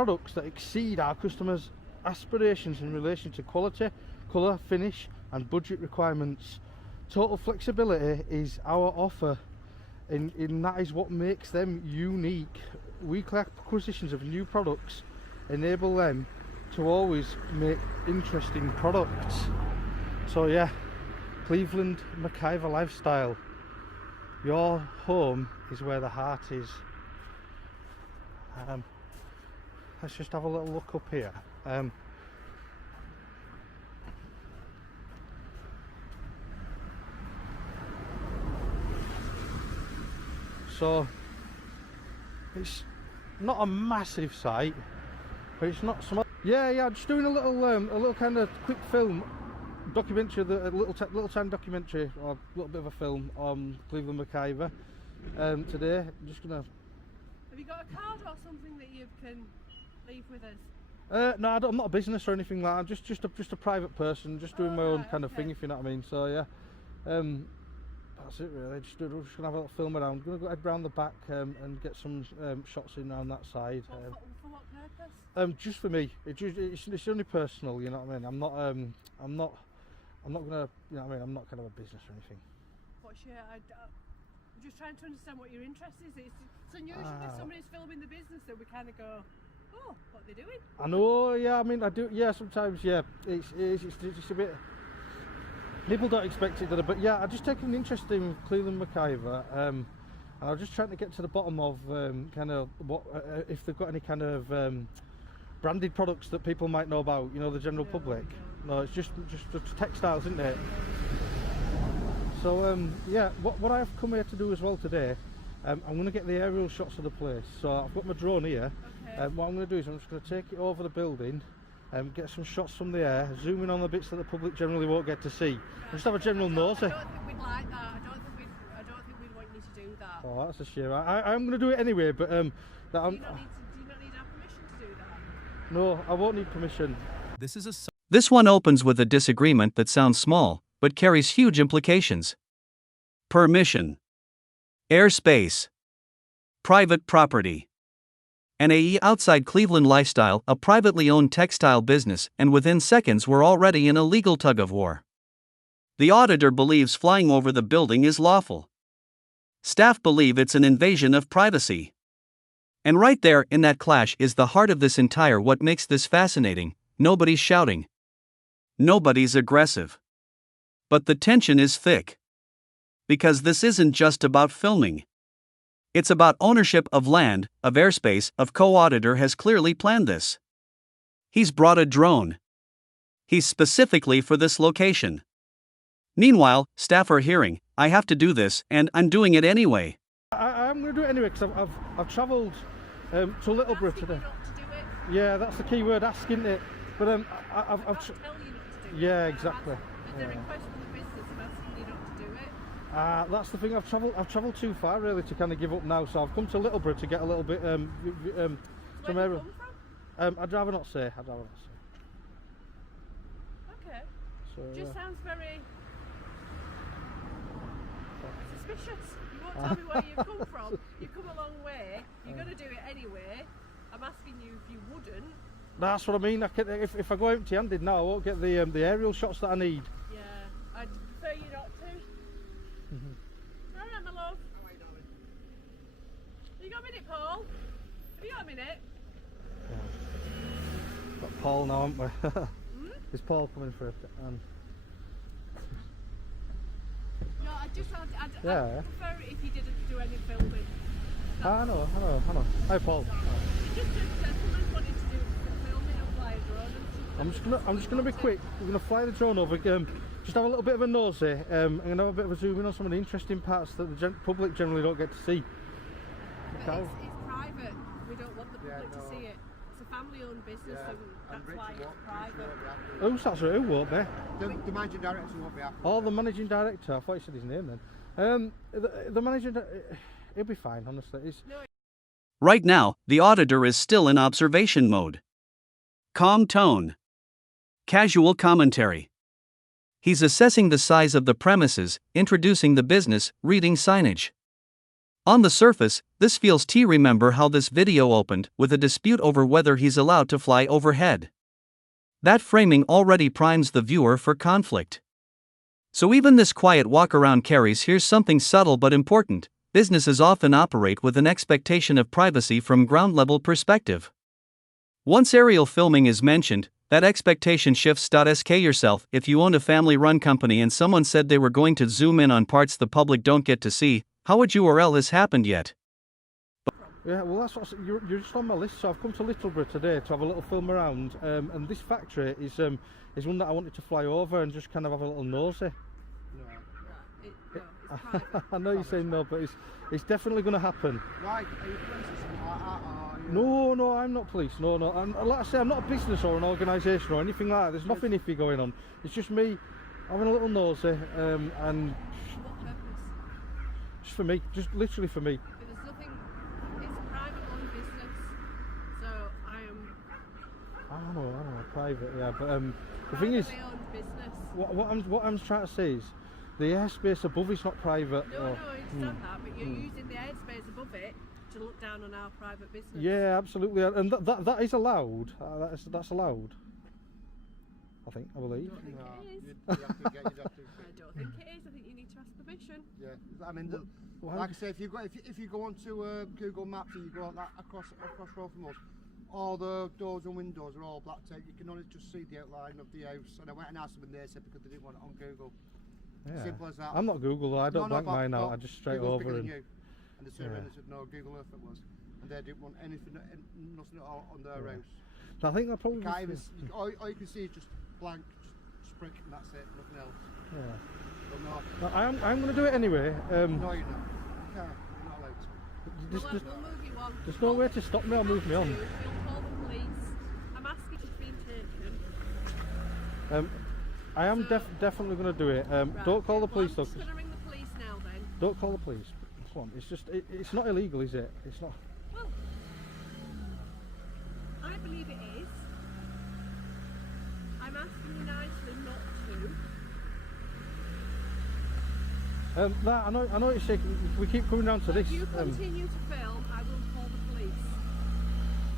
products that exceed our customers' aspirations in relation to quality, colour, finish and budget requirements. Total flexibility is our offer, and that is what makes them unique. Weekly acquisitions of new products enable them to always make interesting products. So yeah, Cleveland McIver lifestyle. Your home is where the heart is. Let's just have a little look up here. So it's not a massive site, but it's not small. Yeah, I'm just doing a little kind of quick film documentary, a little tiny documentary or a little bit of a film on Cleveland McIver. Today, I'm just gonna. Have you got a card or something that you can leave with us? No, I'm not a business or anything like that. I'm just a private person, just doing my own kind of thing, if you know what I mean. So yeah, that's it really. Just gonna have a little film around. I'm gonna go head round the back and get some shots in around that side. For what purpose? Just for me. It's only personal, you know what I mean. I'm not gonna, you know what I mean. I'm not kind of a business or anything. What's your? I'm just trying to understand what your interest is. It's unusual if somebody's filming the business that we kind of go, oh, what are they doing? I know, yeah, I mean, I do, yeah, sometimes, yeah, it's a bit, people don't expect it, but yeah, I just take an interest in Cleveland McIver, and I'm just trying to get to the bottom of kind of what, if they've got any kind of branded products that people might know about, you know, the general public. No, it's just textiles, isn't it? So yeah, what I've come here to do as well today, I'm going to get the aerial shots of the place. So I've got my drone here. Okay. What I'm going to do is I'm just going to take it over the building, get some shots from the air, zoom in on the bits that the public generally won't get to see. And just have a general nosy. I don't think we'd like that. I don't think we'd want you to do that. Oh, that's a shame. I'm going to do it anyway, but do you not need our permission to do that? No, I won't need permission. This one opens with a disagreement that sounds small, but carries huge implications. Permission. Airspace. Private property. An AE outside Cleveland lifestyle, a privately owned textile business, and within seconds we're already in a legal tug-of-war. The auditor believes flying over the building is lawful. Staff believe it's an invasion of privacy. And right there in that clash is the heart of this entire what makes this fascinating. Nobody's shouting. Nobody's aggressive. But the tension is thick. Because this isn't just about filming. It's about ownership of land, of airspace, of co-auditor has clearly planned this. He's brought a drone. He's specifically for this location. Meanwhile, staff are hearing, I have to do this, and I'm doing it anyway. I'm going to do it anyway because I've travelled to Littleborough today. Yeah, that's the key word, asking it. But I'll tell you not to do it. Yeah, exactly. At the request from the business, I'm asking you not to do it. That's the thing. I've travelled too far really to kind of give up now. So I've come to Littleborough to get a little bit Where some do you come from? I'd rather not say. Okay. So, Just sounds very suspicious. You won't tell me where you've come from. You've come a long way. You're going to do it anyway. I'm asking you if you wouldn't. That's what I mean. If I go empty-handed now, I won't get the aerial shots that I need. Yeah, I'd prefer you not to. All right, my love. How are you, darling? You got a minute, Paul? Have you got a minute? Got Paul now, haven't we? Is Paul coming for it? No, I'd Yeah. prefer it if you didn't do any filming. I know. Hi, Paul. Just a gentleman wanted to do some filming and fly a drone and stuff. I'm just gonna be quick. We're gonna fly the drone over. Just have a little bit of a nosy. I'm gonna have a bit of a zoom in on some of the interesting parts that the public generally don't get to see. But it's private. We don't want the public to see it. It's a family-owned business, and that's why it's private. Who's that? Who won't be? The managing director won't be happy. Oh, the managing director. I thought you said his name then. The managing director, he'll be fine, honestly. Right now, the auditor is still in observation mode. Calm tone. Casual commentary. He's assessing the size of the premises, introducing the business, reading signage. On the surface, this feels T. Remember how this video opened, with a dispute over whether he's allowed to fly overhead. That framing already primes the viewer for conflict. So even this quiet walk around carries here's something subtle but important. Businesses often operate with an expectation of privacy from ground-level perspective. Once aerial filming is mentioned, that expectation shifts. Ask yourself, if you owned a family-run company and someone said they were going to zoom in on parts the public don't get to see, how would you or has happened yet? Yeah, well that's what you're just on my list. So I've come to Littleborough today to have a little film around, and this factory is one that I wanted to fly over and just kind of have a little nosy. I know you're saying no, but it's definitely going to happen. Right, are you police or something? No, I'm not police. No. Like I say, I'm not a business or an organisation or anything like that. There's nothing iffy going on. It's just me having a little nosy, and What purpose? just for me, just literally for me. But there's nothing. It's a private owned business, so I don't know, private, yeah. But the thing is, privately owned business. what I'm trying to say is, the airspace above is not private. No, I understand that, but you're using the airspace above it to look down on our private business. Yeah, absolutely, and that is allowed. That's allowed. I believe. I don't think it is. I don't think it is. I think you need to ask permission. Yeah, I mean, like I say, if you go onto Google Maps and you go like across road from us, all the doors and windows are all black tape. You can only just see the outline of the house. And I went and asked them, and they said because they didn't want it on Google. Yeah. Simple as that. I'm not Google. I don't blank but- mine out. but I just straight Google's over bigger and. than you. And they turned around and said no, Google Earth it was, and they didn't want anything, nothing at all on their house. So I think I probably. You can't even, all you can see is just blank, just brick, and that's it, nothing else. Yeah. But no, No, I'm going to do it anyway. no, you're not. You can't. You're not allowed to. Just, We'll move you on. there's no way to stop me or move me on. You'll call the police. I'm asking if it's been taken. I am definitely going to do it. Right, Don't call the well, police I'm though. just going to ring the police now then. Don't call the police. Come on, it's just it's not illegal, is it? It's not. Well, I believe it is. I'm asking you nicely not to. That I know what you're saying. We keep coming down to this. If you continue to film, I will call the police.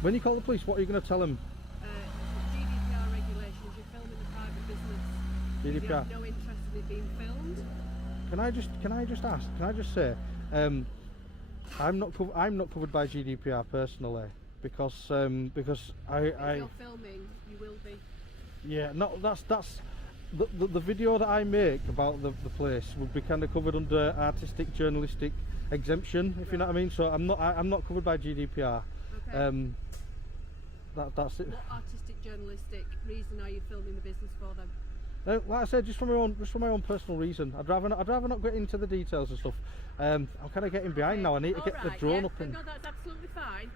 When you call the police, what are you going to tell them? GDPR regulations, you're filming a private business. You GDPR. have no interest in it being filmed. Can I just ask? Can I just say, I'm not covered by GDPR personally because If you're filming, you will be. yeah, no, that's the video that I make about the place would be kind of covered under artistic journalistic exemption, if you know what I mean. So I'm not covered by GDPR. Okay. That's it. What artistic journalistic reason are you filming the business for them? Like I said, just for my own personal reason. I'd rather not get into the details and stuff. I'm kind of getting behind now. I need to get the drone up and. No, that's absolutely fine.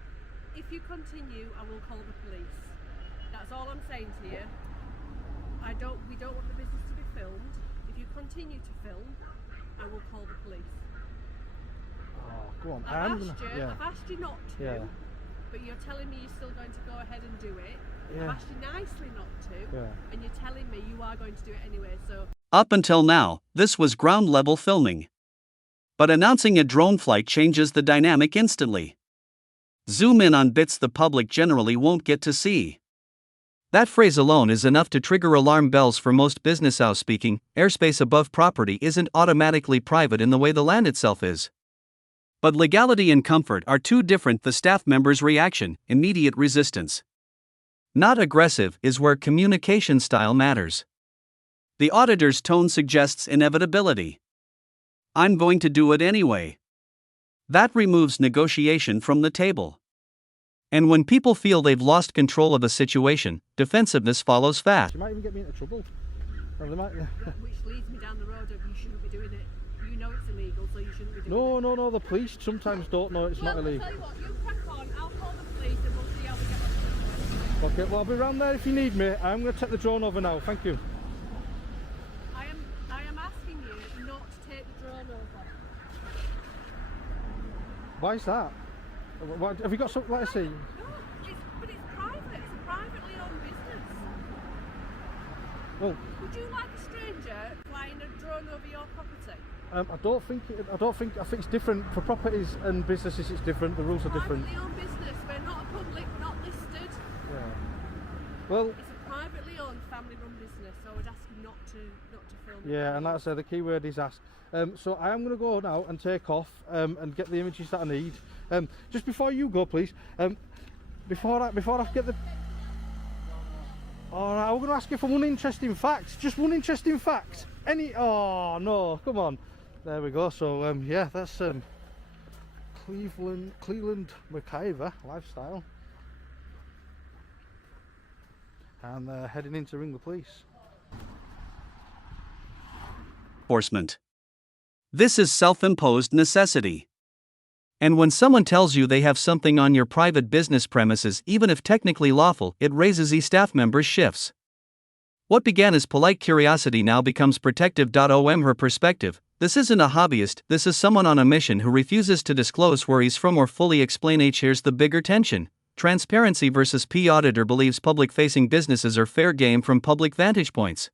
If you continue, I will call the police. That's all I'm saying to you. We don't want the business to be filmed. If you continue to film, I will call the police. Oh, go on. I've asked you not to, Yeah. but you're telling me you're still going to go ahead and do it. Yeah. I've asked you nicely not to, Yeah. and you're telling me you are going to do it anyway, so... Up until now, this was ground level filming. But announcing a drone flight changes the dynamic instantly. Zoom in on bits the public generally won't get to see. That phrase alone is enough to trigger alarm bells for most business house speaking. Airspace above property isn't automatically private in the way the land itself is. But legality and comfort are too different. The staff member's reaction, immediate resistance. Not aggressive, is where communication style matters. The auditor's tone suggests inevitability. I'm going to do it anyway. That removes negotiation from the table. And when people feel they've lost control of a situation, defensiveness follows fast. You might even get me into trouble. Or they might. Which leads me down the road of you shouldn't be doing it. You know it's illegal, so you shouldn't be doing it. No. The police sometimes don't know it's not Well, I'll illegal. tell you what, you crack on, I'll call the police and we'll see how we get on. Okay, well I'll be around there if you need me. I'm going to take the drone over now. Thank you. I am asking you not to take the drone over. Why is that? Have you got something? Let's see. No, but it's private. It's a privately owned business. Well, Would you like a stranger flying a drone over your property? I think it's different for properties and businesses. It's different. The rules are different. Privately owned business. We're not a public, not listed. Yeah. Well. It's a privately owned, family-run business. So I would ask you not to film. Yeah, and like I say, the key word is ask. So I am going to go now and take off and get the images that I need. Just before you go, please. Before I get the. All right, I'm going to ask you for one interesting fact. Just one interesting fact. Any? Oh no! Come on. There we go. So yeah, that's Cleveland McIver lifestyle, and heading in to ring the police. Enforcement. This is self-imposed necessity. And when someone tells you they have something on your private business premises, even if technically lawful, it raises staff members' shifts. What began as polite curiosity now becomes protective. Her perspective: this isn't a hobbyist, this is someone on a mission who refuses to disclose where he's from or fully explain. Here's the bigger tension: transparency versus P. Auditor believes public-facing businesses are fair game from public vantage points.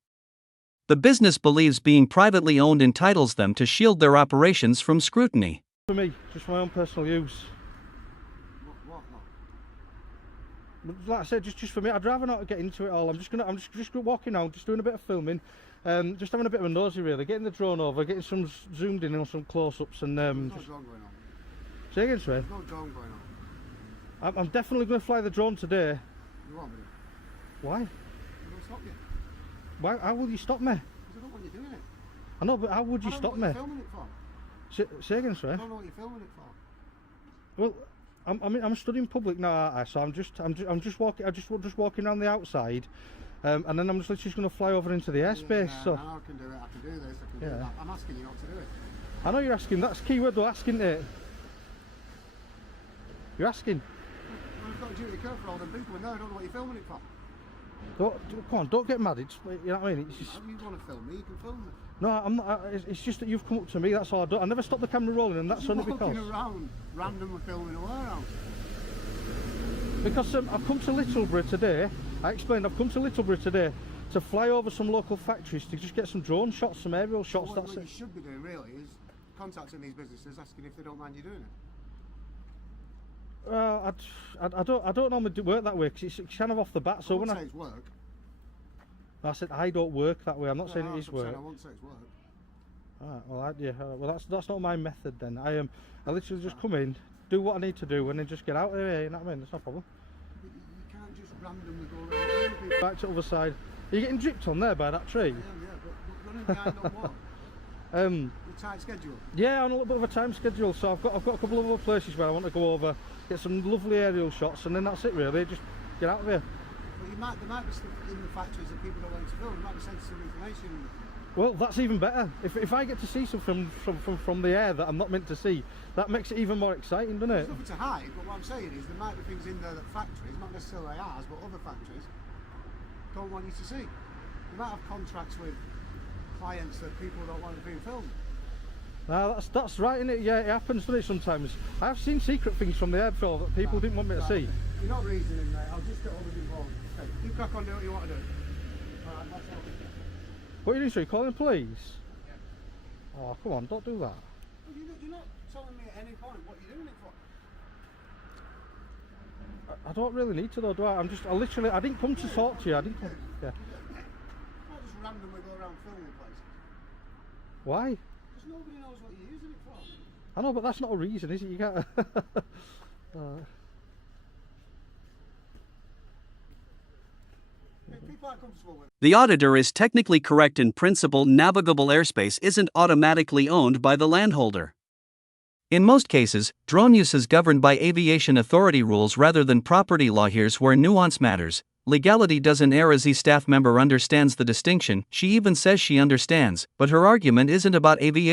The business believes being privately owned entitles them to shield their operations from scrutiny. For me, just for my own personal use. Like I said, just for me, I'd rather not get into it all. I'm just walking out, just doing a bit of filming, just having a bit of a nosy really, getting the drone over, getting some zoomed in on some close-ups, and There's no drone going on. Say again, Sven? There's no drone going on. I'm definitely going to fly the drone today. You want me to? Why? I'm going to stop you. Why? How will you stop me? Because I don't want you doing it. I know, but how would you stop me? I don't know what you're filming it for. Say again, Sven? I don't know what you're filming it for. Well, I'm studying public now, aren't I? So I'm just walking around the outside, and then I'm just going to fly over into the airspace. Yeah, so I can do it. I can do this. I can do Yeah. that. I'm asking you not to do it. I know you're asking. That's the key word though, asking it. You're asking. I've got a duty of care for all them people, and I don't know what you're filming it for. Come on, don't get mad. It's, you know what I mean. It's just, You want to film me? You can film me. no, I'm not. It's just that you've come up to me. That's all I do. I never stop the camera rolling, and that's only You're walking because around, randomly filming away around. I've come to Littleborough today. I explained I've come to Littleborough today to fly over some local factories to just get some drone shots, some aerial shots. What That's you it. should be doing really is contacting these businesses, asking if they don't mind you doing it. I don't normally work that way because it's kind of off the bat. So I when won't say it's work. I said I don't work that way. I'm not saying No, it is that's what I'm work. saying, I won't say it's work. Well, that's not my method then. I literally just come in, do what I need to do, and then just get out of here. You know what I mean? It's no problem. You can't just randomly go around doing people. Back to the other side. Are you getting dripped on there by that tree? Yeah, but running behind on what? The tight schedule. Yeah, on a little bit of a time schedule. So I've got a couple of other places where I want to go over, get some lovely aerial shots, and then that's it really. Just get out of here. But there might be stuff in the factories that people don't want to film. There might be sensitive information. Well, that's even better. If I get to see something from the air that I'm not meant to see, that makes it even more exciting, doesn't it? There's nothing to hide, but what I'm saying is there might be things in there that factories, not necessarily ours, but other factories, don't want you to see. You might have contracts with clients that people don't want to be filmed. No, that's right, isn't it? Yeah, it happens, doesn't it, sometimes? I've seen secret things from the air before that people didn't want me to see. You're not reasoning, mate. I'll just get over involved. Okay, you crack on, do what you want to do. Alright, that's all. What are you doing, sir? You calling the police? Yeah. Oh, come on, don't do that. You're not telling me at any point what you're doing it for. I don't really need to though, do I? I didn't come to talk to you. I didn't come. Yeah. You can't just randomly go around filming places. Why? Because nobody knows what you're using it for. I know, but that's not a reason, is it? You can't. People aren't comfortable with it. The auditor is technically correct in principle. Navigable airspace isn't automatically owned by the landholder. In most cases, drone use is governed by aviation authority rules rather than property law. Here's where nuance matters. Legality doesn't err as the staff member understands the distinction. She even says she understands, but her argument isn't about aviation.